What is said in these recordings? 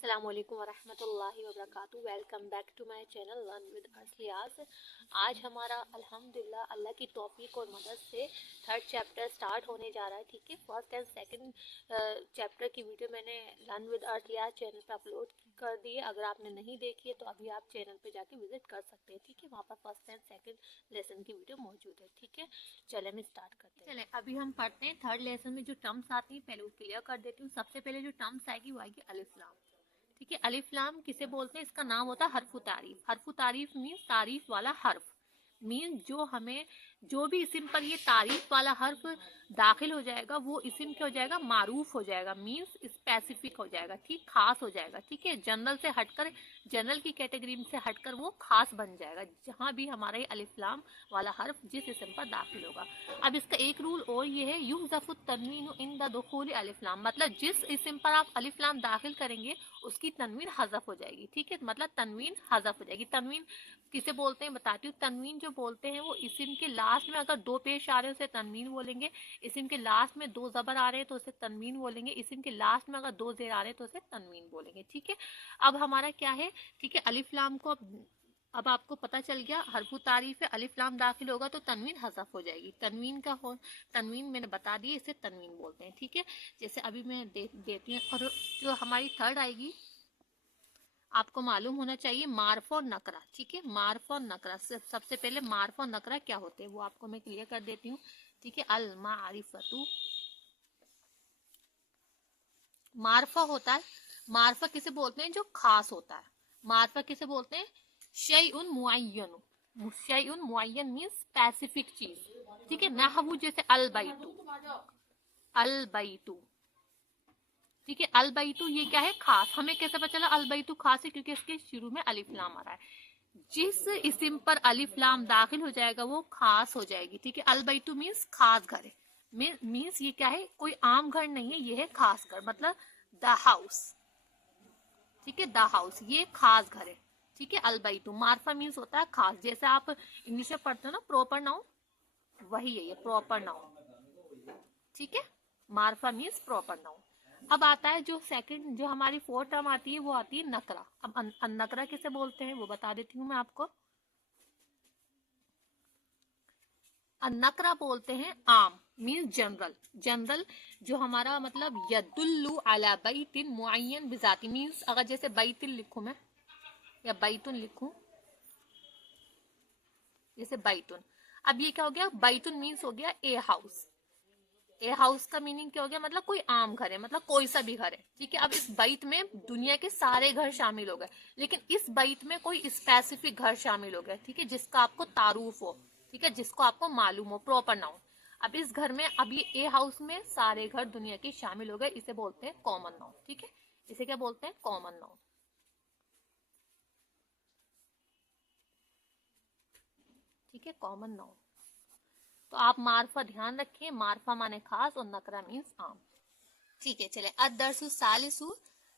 अस्सलामुअलैकुम वरहमतुल्लाहि वबरकातुहू। Welcome back to my channel learn with असलियास। आज हमारा अल्हम्दुलिल्लाह अल्लाह की तौफीक और मदद से थर्ड चैप्टर स्टार्ट होने जा रहा है। ठीक है, फर्स्ट एंड सेकंड चैप्टर की वीडियो मैंने लर्न विद असलियास चैनल पे अपलोड कर दी है। अगर आपने नहीं देखी है तो अभी आप चैनल पे जाके विजिट कर सकते हैं। ठीक है, वहाँ पर फर्स्ट एंड सेकंड लेसन की वीडियो मौजूद है। ठीक है, चले हम स्टार्ट करते हैं। चले अभी हम पढ़ते हैं थर्ड लेसन में जो टर्म्स आती हैं पहले वो क्लियर कर देती हूँ। सबसे पहले जो टर्म्स आएगी वो आएगी अलिफ लाम। ठीक है, अलिफ लाम किसे बोलते हैं? इसका नाम होता है हरफु तारीफ। हरफु तारीफ मीन्स तारीफ वाला हर्फ। मीन्स जो हमें जो भी इस्म पर ये तारीफ वाला हर्फ दाखिल हो जाएगा वो इस्म क्या हो जाएगा? मारूफ हो जाएगा। मीन्स स्पेसिफिक हो जाएगा। ठीक, खास हो जाएगा। ठीक है, जनरल से हटकर, जनरल की कैटेगरी से हटकर वो खास बन जाएगा जहां भी हमारा ये अलिफ लाम वाला हर्फ जिस इस्म पर दाखिल होगा। अब इसका एक रूल और ये है, युहज़फ़ु तन्वीनु इंदा दुखूल अलिफ लाम। मतलब जिस इस्म पर आप अलिफ लाम दाखिल करेंगे उसकी तनवीन हज़फ हो जाएगी। ठीक है, मतलब तनवीन हज़फ हो जाएगी। तनवीन किसे बोलते हैं बताती हूँ। तनवीन जो बोलते हैं वो इस्म के लास्ट में अगर दो पेश आ रहे हैं उसे तनवीन बोलेंगे। इस्म के लास्ट में दो जबर आ रहे हैं तो उसे तनवीन बोलेंगे। इस्म के लास्ट में अगर दो जेर आ रहे हैं तो उसे तनवीन बोलेंगे। ठीक है, अब हमारा क्या है? ठीक है, अलिफ लाम को अब आपको पता चल गया हरफु तारीफ है, अलिफ लाम दाखिल होगा तो तनवीन हज़फ हो जाएगी। तनवीन का हो, तनवीन मैंने बता दी, इसे तनवीन बोलते हैं। ठीक है, जैसे अभी मैं देती हूँ। और जो हमारी थर्ड आएगी आपको मालूम होना चाहिए मार्फ और नकरा। ठीक है, मार्फ और नकरा। सबसे पहले मार्फ और नकरा क्या होते हैं वो आपको मैं क्लियर कर देती हूँ। ठीक है, अल मारिफतु मार्फा होता है। मार्फा किसे बोलते हैं? जो खास होता है। मार्फा किसे बोलते हैं? शैउन मुअय्यन। शैउन मुअय्यन मींस स्पेसिफिक चीज। ठीक है, नहवु जैसे अल बैतु, अल बैतु। ठीक है, अल बैतु ये क्या है? खास। हमें कैसे पता चला अल बैतु खास है? क्योंकि इसके शुरू में अलिफ लाम आ रहा है। जिस इस्म पर अलिफ लाम दाखिल हो जाएगा वो खास हो जाएगी। ठीक है, अल बैतु मीन्स खास घर है। मीन्स ये क्या है? कोई आम घर नहीं है, ये है खास घर। मतलब द हाउस। ठीक है, द हाउस ये खास घर है। ठीक है, अल बैतु मार्फा मीन्स होता है खास। जैसे आप इंग्लिश में पढ़ते हो ना प्रॉपर नाउन, वही है ये प्रॉपर नाउन। ठीक है, मार्फा मीन्स प्रॉपर नाउन। अब आता है जो सेकंड, जो हमारी फोर्थ टर्म आती है वो आती है नकरा। अब नकरा किसे बोलते हैं वो बता देती हूँ मैं आपको। नकरा बोलते हैं आम, मीन्स जनरल। जनरल जो हमारा मतलब यदुल्लु अला बैतिन मुअय्यन बिजाती। मीन्स अगर जैसे बैतिन लिखूं मैं या बैतुन लिखूं, जैसे बैतुन। अब ये क्या हो गया? बैतुन मीन्स हो गया ए हाउस। ए हाउस का मीनिंग क्या हो गया? मतलब कोई आम घर है, मतलब कोई सा भी घर है। ठीक है, अब इस बैत में दुनिया के सारे घर शामिल हो गए, लेकिन इस बैत में कोई स्पेसिफिक घर शामिल हो गया। ठीक है, जिसका आपको तारुफ हो। ठीक है, जिसको आपको मालूम हो, प्रॉपर नाउन। अब इस घर में, अब ये ए हाउस में सारे घर दुनिया के शामिल हो गए, इसे बोलते हैं कॉमन नाउन। ठीक है, इसे क्या बोलते हैं? Common noun. ठीक है, कॉमन नाउन। तो आप मार्फा ध्यान रखिए, मार्फा माने खास और नकरा मीन्स आम। ठीक है, चले अदरसु सालिसु,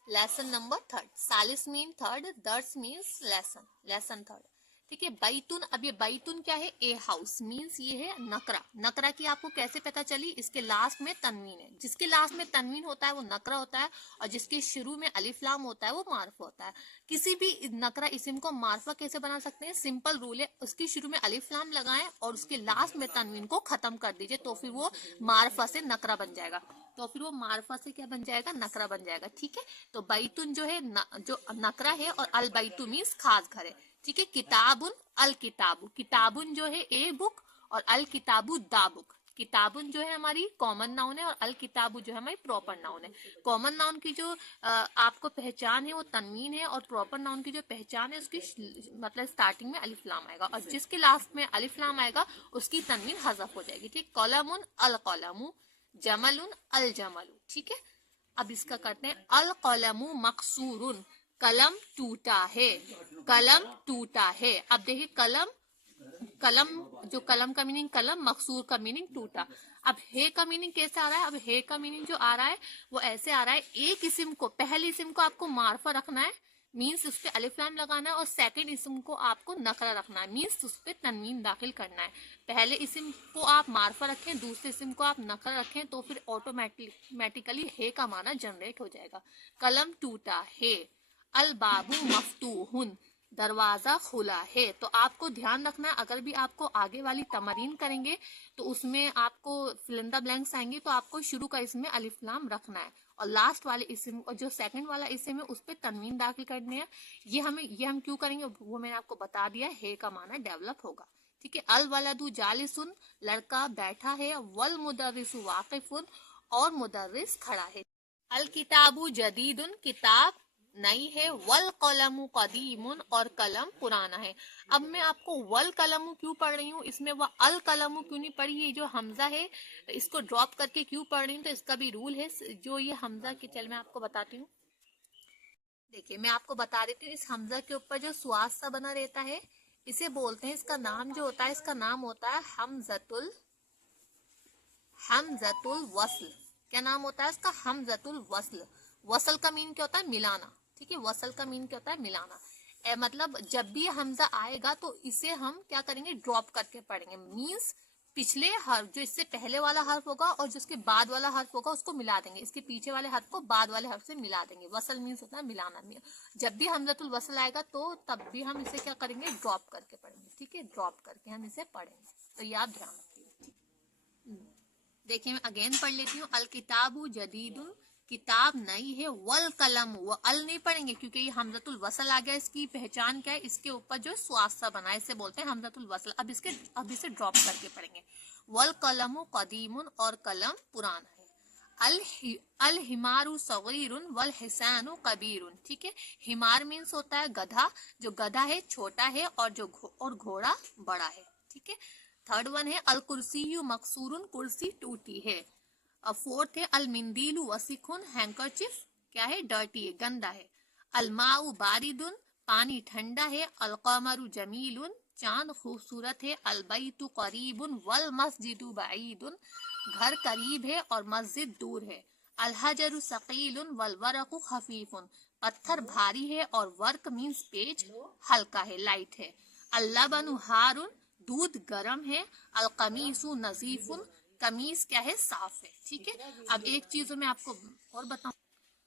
लेसन नंबर थर्ड। सालिस मीन थर्ड, दर्स मीन्स लेसन, लेसन थर्ड। ठीक है, बैतुन। अब ये बैतुन क्या है? A house. मीन्स ये है नकरा। नकरा की आपको कैसे पता चली? इसके लास्ट में तनवीन है। जिसके लास्ट में तनवीन होता है वो नकरा होता है, और जिसके शुरू में अलिफ लाम होता है वो मार्फा होता है। किसी भी नकरा इस्म को मार्फा कैसे बना सकते हैं? सिंपल रूल है, उसके शुरू में अलिफ लाम लगाएं और उसके लास्ट में तनवीन को खत्म कर दीजिए, तो फिर वो मार्फा से नकरा बन जाएगा। तो फिर वो मार्फा से क्या बन जाएगा? नकरा बन जाएगा। ठीक है, तो बैतुन जो है जो नकरा है, और अल बैतु मीन्स खास घर है। ठीक है, किताबुन अल किताबु। किताबुन जो है ए बुक, और अल किताबु दा बुक। किताबुन जो है हमारी कॉमन नाउन है, और अल किताबु जो है हमारी प्रॉपर नाउन है। कॉमन नाउन की जो आपको पहचान है वो तनवीन है, और प्रॉपर नाउन की जो पहचान है उसकी मतलब स्टार्टिंग में अलिफ लाम आएगा, और जिसके लास्ट में अलिफ लाम आएगा उसकी तनवीन हज़फ हो जाएगी। ठीक, कलमुन अल कलमु, जमलुन अल जमलु। ठीक है, अब इसका करते हैं अल कलमु मकसूरुन। कलम टूटा है, कलम टूटा है। अब देखिए कलम, कलम जो कलम का मीनिंग कलम, मकसूर का मीनिंग टूटा। अब हे का मीनिंग कैसे आ रहा है? अब हे का मीनिंग जो आ रहा है वो ऐसे आ रहा है, एक इस्म को, पहले इस्म को आपको मार्फा रखना है, मीन्स उस पर अलिफ लाम लगाना है, और सेकंड इसम को आपको नकरा रखना है, मीन्स उस पर तनवीन दाखिल करना है। पहले इसम को आप मार्फा रखें, दूसरे इसम को आप नकरा रखें, तो फिर ऑटोमेटिकली हे का माना जनरेट हो जाएगा। कलम टूटा है, अल बाबू मफ्तूहुन, दरवाजा खुला है। तो आपको ध्यान रखना है, अगर भी आपको आगे वाली तमरीन करेंगे तो उसमें आपको फिलिंदा ब्लैंक्स आएंगे, तो आपको शुरू का इसमें अलिफ लाम रखना है, और लास्ट वाले इसम और जो सेकंड वाला इसम है उस पर तनवीन दाखिल करने हैं। ये हम क्यों करेंगे वो मैंने आपको बता दिया, है का माना डेवलप होगा। ठीक है। अल वलदु जालिसुन, लड़का बैठा है, वल मुदर्रिसु वाकिफुन, और मुदर्रिस खड़ा है। अल किताबु जदीदुन, किताब नई है, वल कलमु कदीमुन, और कलम पुराना है। अब मैं आपको वल कलमु क्यों पढ़ रही हूँ, इसमें वह अल कलमु क्यों नहीं पढ़ी, ये जो हमजा है इसको ड्रॉप करके क्यों पढ़ रही हूँ, तो इसका भी रूल है। जो ये हमजा के, चल मैं आपको बताती हूँ। देखिए मैं आपको बता देती हूँ, इस हमजा के ऊपर जो स्वाद सा बना रहता है इसे बोलते हैं, इसका नाम जो होता है, इसका नाम होता है हमजतुल वस्ल। क्या नाम होता है इसका? हमजतुल वस्ल। वसल का मीन क्या होता है? मिलाना। ठीक है, वसल का मीन क्या होता है? मिलाना। मतलब जब भी हमजा आएगा तो इसे हम क्या करेंगे? ड्रॉप करके पढ़ेंगे। मीन्स पिछले हर्फ, जो इससे पहले वाला हर्फ होगा और जो इसके बाद वाला हर्फ होगा उसको मिला देंगे, इसके पीछे वाले हर्फ को बाद वाले हर्फ से मिला देंगे। वसल मीन्स होता है मिलाना। जब भी हमजतुल वसल आएगा तो तब भी हम इसे क्या करेंगे? ड्रॉप करके पढ़ेंगे। ठीक है, ड्रॉप करके हम इसे पढ़ेंगे, तो ये आप ध्यान रखिए। देखिए मैं अगेन पढ़ लेती हूँ। अल किताबु जदीदुन, किताब नई है, वल कलम, वो अल नहीं पढ़ेंगे क्योंकि ये हमजतुल वसल आ गया। इसकी पहचान क्या है? इसके ऊपर जो स्वासा बना है इसे बोलते हैं हमजतुल वसल। अब इसे ड्रॉप करके पढ़ेंगे। वल कलमु कदीमुन, और कलम पुराना है। अल हिमारु सगीरुन, वल हिसानु कबीरुन। ठीक है, हिमार मीन्स होता है गधा, जो गधा है छोटा है, और घोड़ा बड़ा है। ठीक है। थर्ड वन है अल कुर्सियु मकसूरुन, कुर्सी टूटी है। अब फोर्थ है अल मिंदीलु वसिखुन, हैंकरचिफ क्या है? डर्टी है, गंदा है। अल माउ बारिदुन, पानी ठंडा है। अल कमरु जमीलुन, चांद खूबसूरत है। अल बैतु करीबुन, वल मस्जिदु बईदुन, घर करीब है और मस्जिद दूर है। अल हजरु सकीलुन, वल वरकु खफीफुन, पत्थर भारी है और वर्क मीन्स पेज हल्का है, लाइट है। अल लबनु हारुन, दूध गर्म है। अल कमीसु नजीफुन, कमीज क्या है? साफ है। ठीक है। अब एक चीज मैं आपको और बताऊं।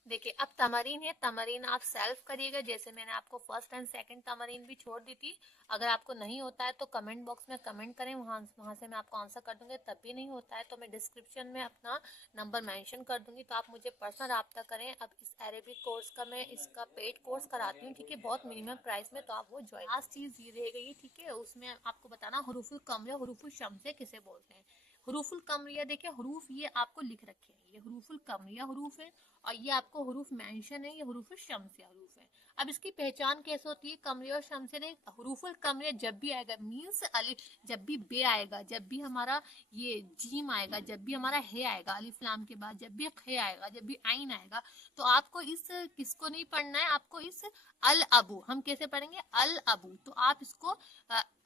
देखिए अब तमरीन है, तमरीन आप सेल्फ करिएगा, जैसे मैंने आपको फर्स्ट एंड सेकंड तमरीन भी छोड़ दी थी। अगर आपको नहीं होता है तो कमेंट बॉक्स में कमेंट करें, वहाँ से मैं आपको आंसर कर दूंगी। तब भी नहीं होता है तो मैं डिस्क्रिप्शन में अपना नंबर मेंशन कर दूंगी, तो आप मुझे पर्सनल रब्ता करें। अब इस अरेबिक कोर्स का मैं इसका पेड कोर्स कराती हूँ, ठीक है, बहुत मिनिमम प्राइस में, तो आप वो ज्वाइन। लास्ट चीज़ ये रह गई, ठीक है, उसमें आपको बताना हुरूफुल कमरिया, हुरूफुल शम्सिया किसे बोलते हैं। हुरूफुल कमरिया देखिए, हरूफ ये आपको लिख रखे हैं, ये हुरूफुल कमरिया हरूफ है, और ये आपको हरूफ मेंशन है, ये हुरूफुल शम्सिया हरूफ है। अब इसकी पहचान कैसे होती है? कमरिया और शम्सिया ने, हुरूफुल कमरिया जब भी आएगा मीन्स अलिफ, जब भी बे आएगा, जब भी हमारा ये जीम आएगा, जब भी हमारा हे आएगा अलिफ लाम के बाद, जब भी खे आएगा, जब भी आइन आएगा, तो आपको इस किसको नहीं पढ़ना है, आपको इस अल अबू, हम कैसे पढ़ेंगे? अल अबू। तो आप इसको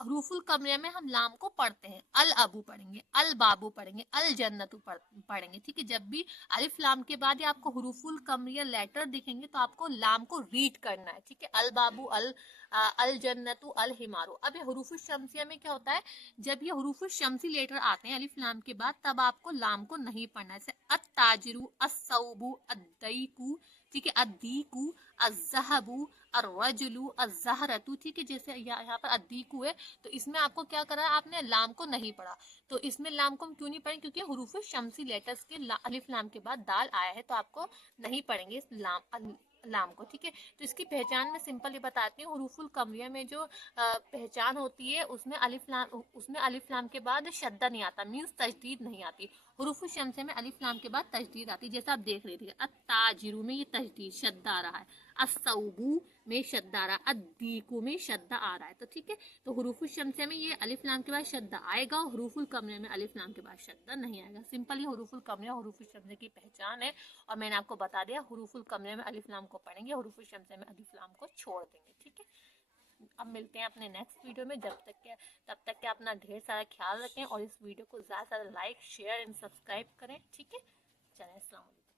हरूफुल कमरिया में हम लाम को पढ़ते हैं, अल अबू पढ़ेंगे, अल बाबू पढ़ेंगे, अल जन्नतु पढ़ेंगे। ठीक है, जब भी अलिफ लाम के बाद आपको हुरूफुल कमरिया लेटर दिखेंगे तो आपको लाम को रीड करना है। ठीक है, अल बाबू, अल जन्नतु, अल हिमारू। अब ये हुरूफुल शम्सिया में क्या होता है? जब ये हुरूफुल शम्सी लेटर आते हैं अलिफ लाम के बाद, तब आपको लाम को नहीं पढ़ना है। जैसे अत्ताजिरु, अस्सौबु, अद्दैकु, ठीक है, अद्दीकु, अज़्ज़हबु, अर्रजुलु, अज़्ज़हरतु। ठीक है, जैसे यहाँ पर अद्दीकु है तो इसमें आपको क्या करा है? आपने लाम को नहीं पढ़ा। तो इसमें लाम को हम क्यों नहीं पढ़ेंगे? क्योंकि हुरूफ शम्सी लेटर्स के अलिफ लाम के बाद दाल आया है, तो आपको नहीं पढ़ेंगे इस लाम को। ठीक है, तो इसकी पहचान में सिंपल ये बताती हूँ। हुरूफुल कमरिया में जो पहचान होती है उसमें अलिफ लाम के बाद शद्दा नहीं आता, मीन्स तजदीद नहीं आती। हुरूफुल शम्सिया में अलिफ लाम के बाद तजदीद आती है, जैसे आप देख रहे थे अत्ताजिरु में ये तजदीद शद्दा आ रहा है, अस्सौबु में शद्दा आ रहा है, अद्दीकु में शद्दा आ रहा है। तो ठीक है, तो हुरूफुल शम्सिया में ये अलिफ लाम के बाद शद्दा आएगा, हुरूफुल कमरिया में अलिफ लाम के बाद शद्दा नहीं आएगा। सिंपल ये हुरूफुल कमरिया हुरूफुल शम्सिया की पहचान है, और मैंने आपको बता दिया हुरूफुल कमरिया में अलिफ लाम को पढ़ेंगे, हुरूफुल शम्सिया में अलिफ लाम को छोड़ देंगे। ठीक है, अब मिलते हैं अपने नेक्स्ट वीडियो में। तब तक के अपना ढेर सारा ख्याल रखें, और इस वीडियो को ज़्यादा से ज़्यादा लाइक, शेयर एंड सब्सक्राइब करें। ठीक है, चलें, अस्सलाम वालेकुम।